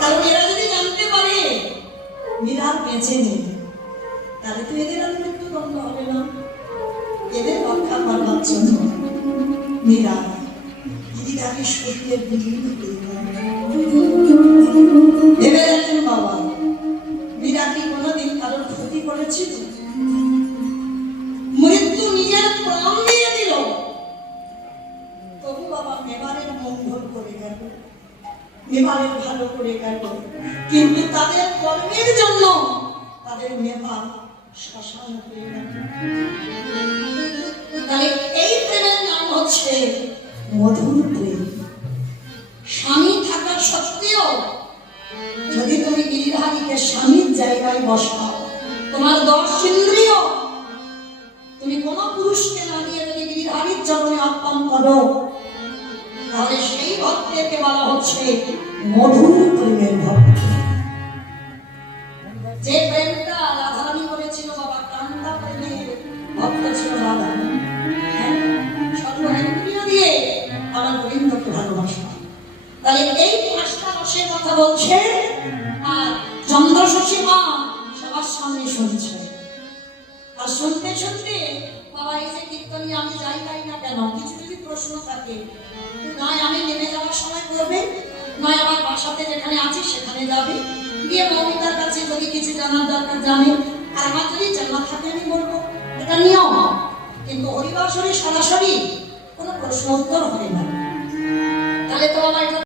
কারণ এরা যদি জানতে পারে মীরা বেঁচে নেই, তাহলে তো এদের আর মৃত্যুদণ্ড হবে না। এদের রক্ষা করবার জন্য মীরা গিরিধারী শরীরের বিভিন্ন ভেবে রাখেন বাবা, মীরা কি কোনোদিন কারোর ক্ষতি করেছিল? মৃত্যু নিজের প্রাণ দিয়ে দিল, তবু বাবা মেবারের মঙ্গল করে গেল, মেবারের ভালো করে গেল। কিন্তু তাদের কর্মের জন্য তাদের মেবার শ্মশান হয়ে গেল। তাহলে এই প্রেমের নাম হচ্ছে মধুর প্রেম। স্বামী থাকা সত্ত্বেও যদি তুমি গিরিধারীকে স্বামীর জায়গায় বসাও, তোমার 10 ইন্দ্রিয় তুমি কোন পুরুষকে না দিয়ে যদি গিরিধারীর চরণে অর্পণ করো, তাহলে সেই ভক্তকে বলা হচ্ছে মধুর প্রেমের ভক্ত। যে প্রেমটা রাধারানী করেছিল বাবা, কান্তা প্রেমের ভক্ত ছিল রাধা। সর্বইন্দ্রিয় দিয়ে আমার গোবিন্দকে ভালোবাসা। তাহলে এই 5টা রসের কথা বলছে, আর চন্দ্রশশী মা সবার সামনে শুনছে। আর শুনতে শুনতে বাবা এই যে কীর্তনী আমি যাই না কেন, কিছু যদি প্রশ্ন থাকে, নয় আমি নেমে যাওয়ার সময় করবে, নয় আমার বাসাতে যেখানে আছি সেখানে যাবে, গিয়ে মৌমিতার কাছে যদি কিছু জানার দরকার জানে, আর আমার যদি জানা থাকে আমি বলবো, এটা নিয়ম। কিন্তু হরিবাসরে সরাসরি কোনো প্রশ্ন উত্তর হয় না। তাহলে তো আমার